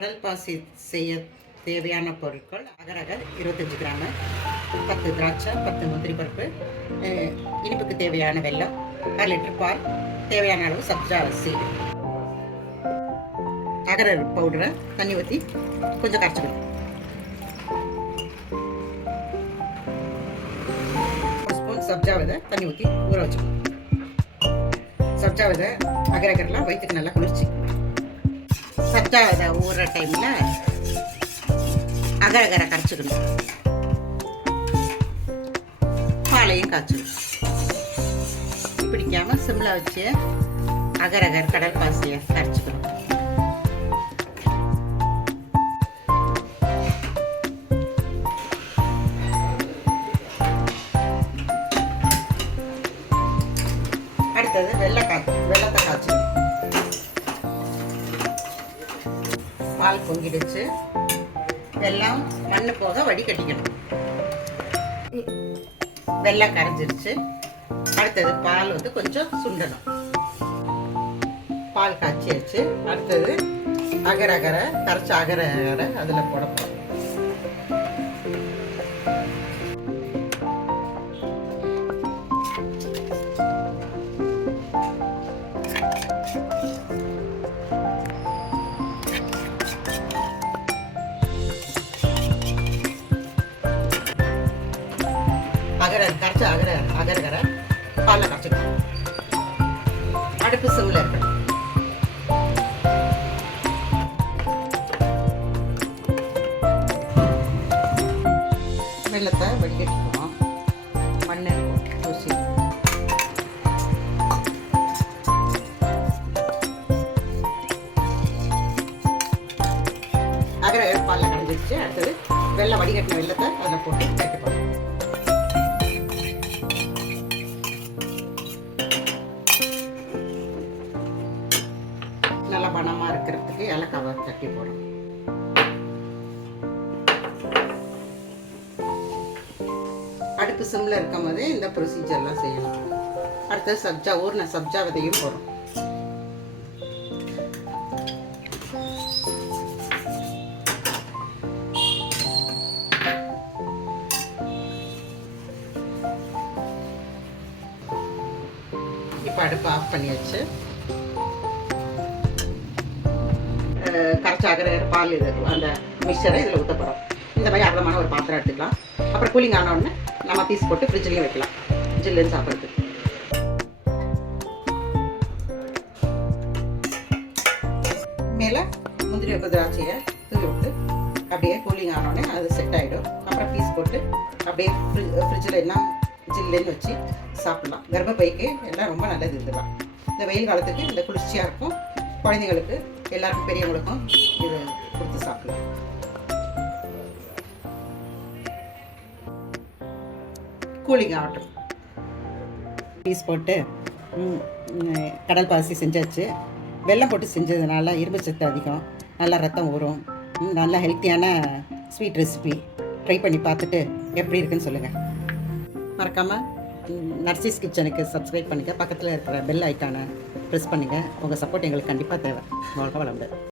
கடல் பாசி செய்ய தேவையான பொருட்கள் அகரகர் 25 கிராமு, 10 திராட்சை, 10 முந்திரி பருப்பு, இனிப்புக்கு தேவையான வெல்லம், 1/2 லிட்டர் பால், தேவையான அளவு சப்ஜா சீடு. அகரர் பவுடரை தண்ணி ஊற்றி கொஞ்சம் கரைச்சிக்கணும். 1 ஸ்பூன் சப்ஜா விதை தண்ணி ஊற்றி ஊற வச்சுக்கணும். சப்ஜா விதை அகரகர்லாம் வயிற்றுக்கு நல்லா குளிர்ச்சி. சப்ஜா விதை ஊறுற டைமில் அகரகரை கரைச்சிக்கணும். பாலையும் காய்ச்சணும். பிடிக்காம சிம்மில் வச்சு அகரகர் கடல் பாசியை கரைச்சிக்கணும். அடுத்தது வெள்ளத்தை காய்ச்சணும். பால் பொங்கிடுச்சு. வெல்லம் மண்ணு போக வடிகட்டிக்கணும். வெல்லம் கரைஞ்சிருச்சு. அடுத்தது பால் கொஞ்சம் சுண்டணும். பால் காய்ச்சியாச்சு. அடுத்தது அகரகரை கரைச்ச அகரகரை அதில் போட போகிறோம். கரைச்ச அகரகரை பாலில் கரைச்சிக்கணும். அடுப்பு சிம்மில் இருக்கணும். வெள்ளத்தை வடிகட்டிக்கணும். மண்ணை பூசி அகரகர் பாலில் கரைஞ்சிருச்சு. அடுத்தது வெள்ளம் வடிகட்டின வெள்ளத்தை அதில் போட்டு கரைக்கப்படும். நல்லா பணமாக இருக்கிறதுக்கு ஏலக்காவை தட்டி போடணும். அடுப்பு சிம்மில் இருக்கும் போதே இந்த ப்ரொசீஜர்லாம் செய்யணும். அடுத்தது ஊர்ன சப்ஜா விதையும் போடும். இப்போ அடுப்பு ஆஃப் பண்ணியாச்சு. கரைச்ச அகரகர் பால் அந்த மிக்சரை இதில் ஊற்றப்படும். இந்த மாதிரி அகலமான ஒரு பாத்திரம் எடுத்துக்கலாம். அப்புறம் கூலிங் ஆன உடனே நம்ம பீஸ் போட்டு ஃப்ரிட்ஜ்லேயும் வைக்கலாம், ஜில்லுன்னு சாப்பிட்றதுக்கு. மேலே முந்திரி திராட்சையை தூவி விட்டு அப்படியே கூலிங் ஆனோடனே அது செட் ஆகிடும். அப்புறம் பீஸ் போட்டு அப்படியே ஃப்ரிட்ஜில் என்ன ஜில்லுன்னு வச்சு சாப்பிட்லாம். கர்ப்பப்பைக்கு எல்லாம் ரொம்ப நல்லது. இதெல்லாம் இந்த வெயில் காலத்துக்கு இந்த குளிர்ச்சியாக இருக்கும். குழந்தைங்களுக்கு எல்லாருக்கும் பெரியவங்களுக்கும் இது கொடுத்து சாப்பிடலாம். கூலிங் ஆகட்டும். பீஸ் போட்டு கடல் பாசி செஞ்சாச்சு. வெல்லம் போட்டு செஞ்சதுனால இரும்பு சத்து அதிகம், நல்லா ரத்தம் ஊறும். நல்லா ஹெல்த்தியான ஸ்வீட் ரெசிபி. ட்ரை பண்ணி பார்த்துட்டு எப்படி இருக்குன்னு சொல்லுங்கள். மறக்காமல் நர்சிஸ் கிச்சனுக்கு சப்ஸ்கிரைப் பண்ணுங்கள். பக்கத்தில் இருக்கிற பெல் ஐக்கானை ப்ரெஸ் பண்ணுங்கள். உங்கள் சப்போர்ட் எங்களுக்கு கண்டிப்பாக தேவை. வாழ்க வளமுடன்.